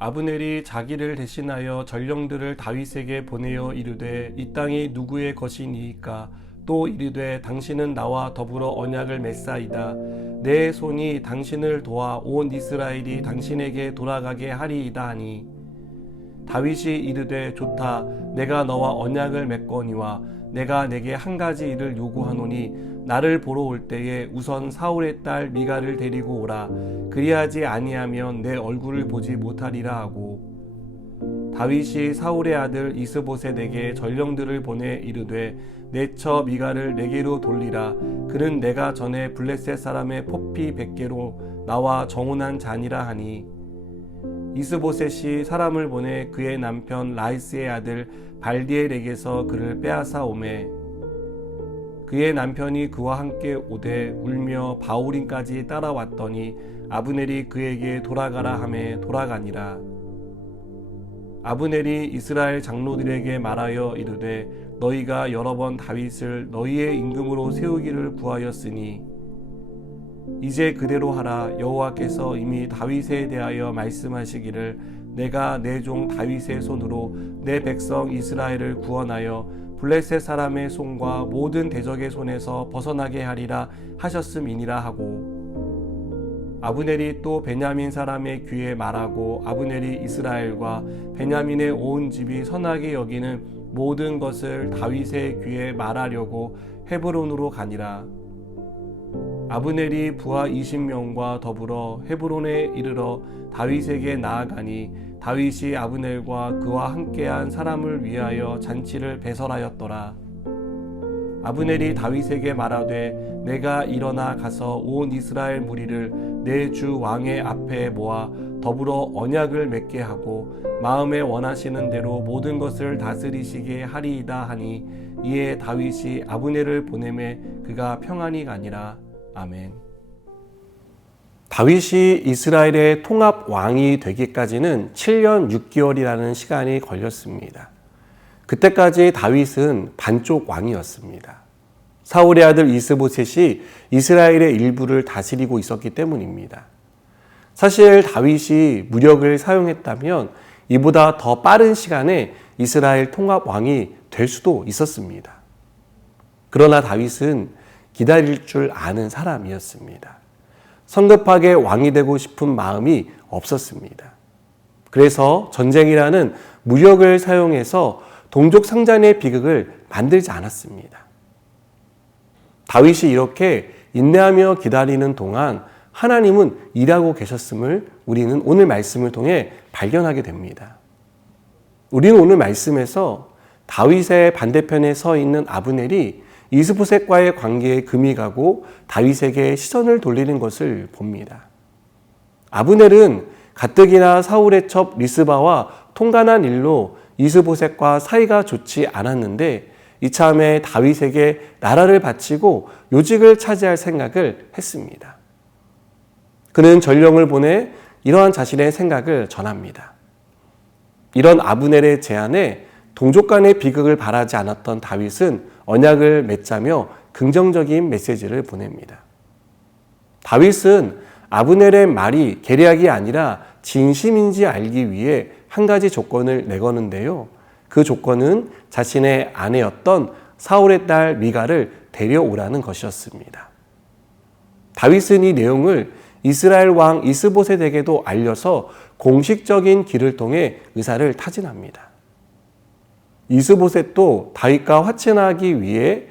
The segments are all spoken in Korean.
아브넬이 자기를 대신하여 전령들을 다윗에게 보내어 이르되 이 땅이 누구의 것이니이까? 또 이르되 당신은 나와 더불어 언약을 맺사이다. 내 손이 당신을 도와 온 이스라엘이 당신에게 돌아가게 하리이다 하니 다윗이 이르되 좋다. 내가 너와 언약을 맺거니와 내가 내게 한 가지 일을 요구하노니 나를 보러 올 때에 우선 사울의 딸 미갈을 데리고 오라. 그리하지 아니하면 내 얼굴을 보지 못하리라 하고 다윗이 사울의 아들 이스보셋에게 전령들을 보내 이르되 내 처 미갈을 내게로 돌리라. 그는 내가 전에 블레셋 사람의 포피 100개로 나와 정혼한 자니라 하니 이스보셋이 사람을 보내 그의 남편 라이스의 아들 발디엘에게서 그를 빼앗아 오매 그의 남편이 그와 함께 오되 울며 바후림까지 따라왔더니 아브넬이 그에게 돌아가라 하매 돌아가니라. 아브넬이 이스라엘 장로들에게 말하여 이르되 너희가 여러 번 다윗을 너희의 임금으로 세우기를 구하였으니 이제 그대로 하라. 여호와께서 이미 다윗에 대하여 말씀하시기를 내가 내 종 다윗의 손으로 내 백성 이스라엘을 구원하여 블레셋 사람의 손과 모든 대적의 손에서 벗어나게 하리라 하셨음이니라 하고 아브넬이 또 베냐민 사람의 귀에 말하고 아브넬이 이스라엘과 베냐민의 온 집이 선하게 여기는 모든 것을 다윗의 귀에 말하려고 헤브론으로 가니라. 아브넬이 부하 20명과 더불어 헤브론에 이르러 다윗에게 나아가니 다윗이 아브넬과 그와 함께한 사람을 위하여 잔치를 배설하였더라. 아브넬이 다윗에게 말하되 내가 일어나 가서 온 이스라엘 무리를 내 주 왕의 앞에 모아 더불어 언약을 맺게 하고 마음에 원하시는 대로 모든 것을 다스리시게 하리이다 하니 이에 다윗이 아브넬을 보내매 그가 평안히 가니라. 아멘. 다윗이 이스라엘의 통합 왕이 되기까지는 7년 6개월이라는 시간이 걸렸습니다. 그때까지 다윗은 반쪽 왕이었습니다. 사울의 아들 이스보셋이 이스라엘의 일부를 다스리고 있었기 때문입니다. 사실 다윗이 무력을 사용했다면 이보다 더 빠른 시간에 이스라엘 통합 왕이 될 수도 있었습니다. 그러나 다윗은 기다릴 줄 아는 사람이었습니다. 성급하게 왕이 되고 싶은 마음이 없었습니다. 그래서 전쟁이라는 무력을 사용해서 동족 상잔의 비극을 만들지 않았습니다. 다윗이 이렇게 인내하며 기다리는 동안 하나님은 일하고 계셨음을 우리는 오늘 말씀을 통해 발견하게 됩니다. 우리는 오늘 말씀에서 다윗의 반대편에 서 있는 아브넬이 이스보셋과의 관계에 금이 가고 다윗에게 시선을 돌리는 것을 봅니다. 아브넬은 가뜩이나 사울의 첩 리스바와 통간한 일로 이스보셋과 사이가 좋지 않았는데 이참에 다윗에게 나라를 바치고 요직을 차지할 생각을 했습니다. 그는 전령을 보내 이러한 자신의 생각을 전합니다. 이런 아브넬의 제안에 동족 간의 비극을 바라지 않았던 다윗은 언약을 맺자며 긍정적인 메시지를 보냅니다. 다윗은 아브넬의 말이 계략이 아니라 진심인지 알기 위해 한 가지 조건을 내거는데요. 그 조건은 자신의 아내였던 사울의 딸 미갈을 데려오라는 것이었습니다. 다윗은 이 내용을 이스라엘 왕 이스보셋에게도 알려서 공식적인 길을 통해 의사를 타진합니다. 이스보셋도 다윗과 화친하기 위해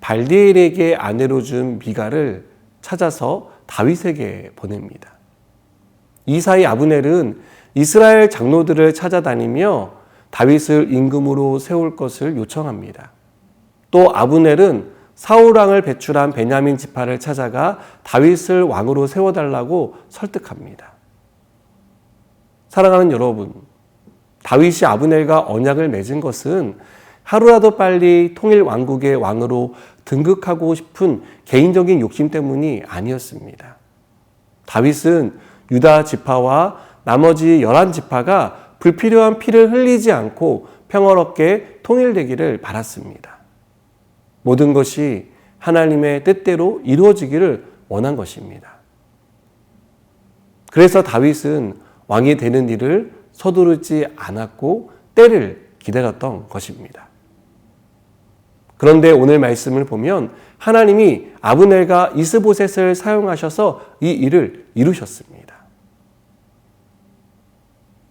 발디엘에게 아내로 준 미갈을 찾아서 다윗에게 보냅니다. 이 사이 아브넬은 이스라엘 장로들을 찾아다니며 다윗을 임금으로 세울 것을 요청합니다. 또 아브넬은 사울 왕을 배출한 베냐민 지파를 찾아가 다윗을 왕으로 세워달라고 설득합니다. 사랑하는 여러분, 다윗이 아브넬과 언약을 맺은 것은 하루라도 빨리 통일 왕국의 왕으로 등극하고 싶은 개인적인 욕심 때문이 아니었습니다. 다윗은 유다 지파와 나머지 11지파가 불필요한 피를 흘리지 않고 평화롭게 통일되기를 바랐습니다. 모든 것이 하나님의 뜻대로 이루어지기를 원한 것입니다. 그래서 다윗은 왕이 되는 일을 서두르지 않았고 때를 기다렸던 것입니다. 그런데 오늘 말씀을 보면 하나님이 아브넬과 이스보셋을 사용하셔서 이 일을 이루셨습니다.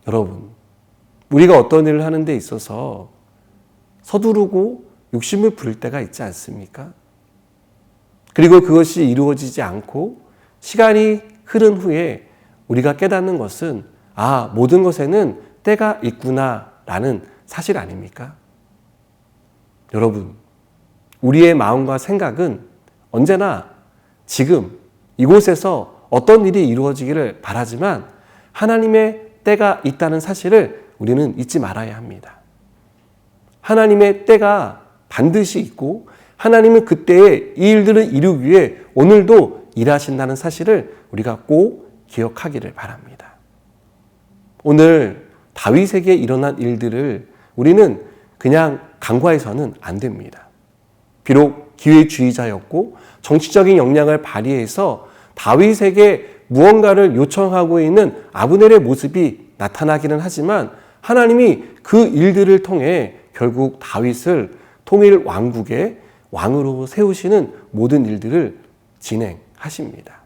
여러분, 우리가 어떤 일을 하는 데 있어서 서두르고 욕심을 부릴 때가 있지 않습니까? 그리고 그것이 이루어지지 않고 시간이 흐른 후에 우리가 깨닫는 것은 모든 것에는 때가 있구나라는 사실 아닙니까? 여러분, 우리의 마음과 생각은 언제나 지금 이곳에서 어떤 일이 이루어지기를 바라지만 하나님의 때가 있다는 사실을 우리는 잊지 말아야 합니다. 하나님의 때가 반드시 있고 하나님은 그때에 이 일들을 이루기 위해 오늘도 일하신다는 사실을 우리가 꼭 기억하기를 바랍니다. 오늘 다윗에게 일어난 일들을 우리는 그냥 간과해서는 안 됩니다. 비록 기회주의자였고 정치적인 역량을 발휘해서 다윗에게 무언가를 요청하고 있는 아브넬의 모습이 나타나기는 하지만 하나님이 그 일들을 통해 결국 다윗을 통일 왕국의 왕으로 세우시는 모든 일들을 진행하십니다.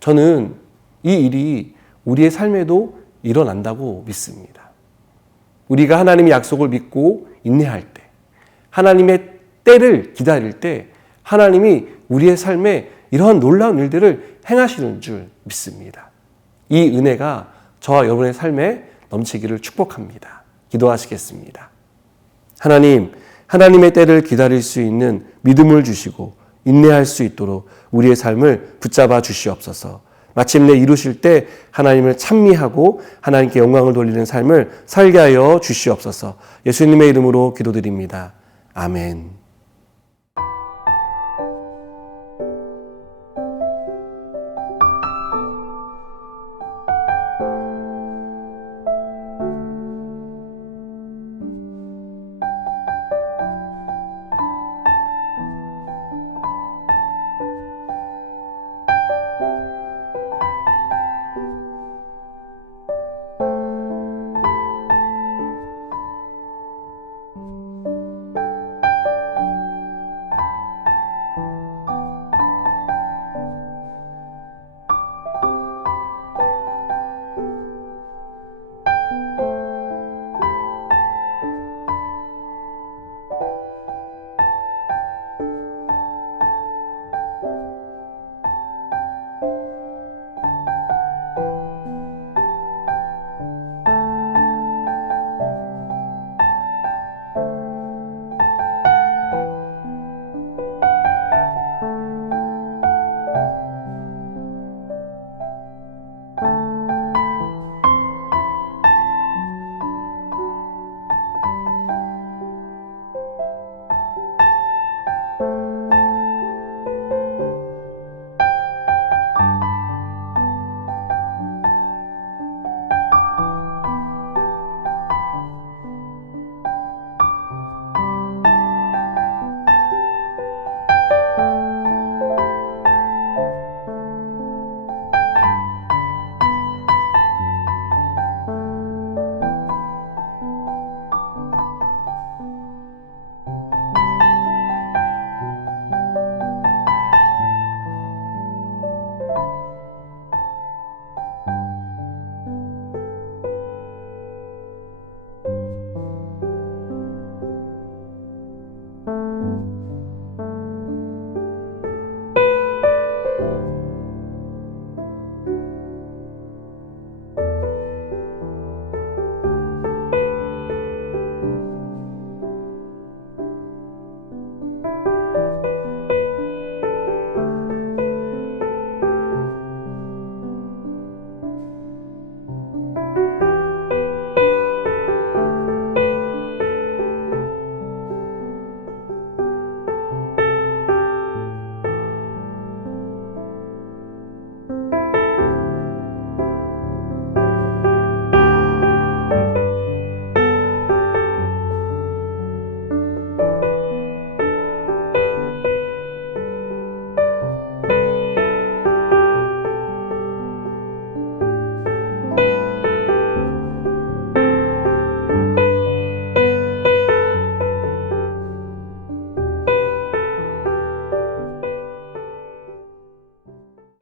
저는 이 일이 우리의 삶에도 일어난다고 믿습니다. 우리가 하나님의 약속을 믿고 인내할 때, 하나님의 때를 기다릴 때 하나님이 우리의 삶에 이러한 놀라운 일들을 행하시는 줄 믿습니다. 이 은혜가 저와 여러분의 삶에 넘치기를 축복합니다. 기도하시겠습니다. 하나님, 하나님의 때를 기다릴 수 있는 믿음을 주시고 인내할 수 있도록 우리의 삶을 붙잡아 주시옵소서. 마침내 이루실 때 하나님을 찬미하고 하나님께 영광을 돌리는 삶을 살게 하여 주시옵소서. 예수님의 이름으로 기도드립니다. 아멘.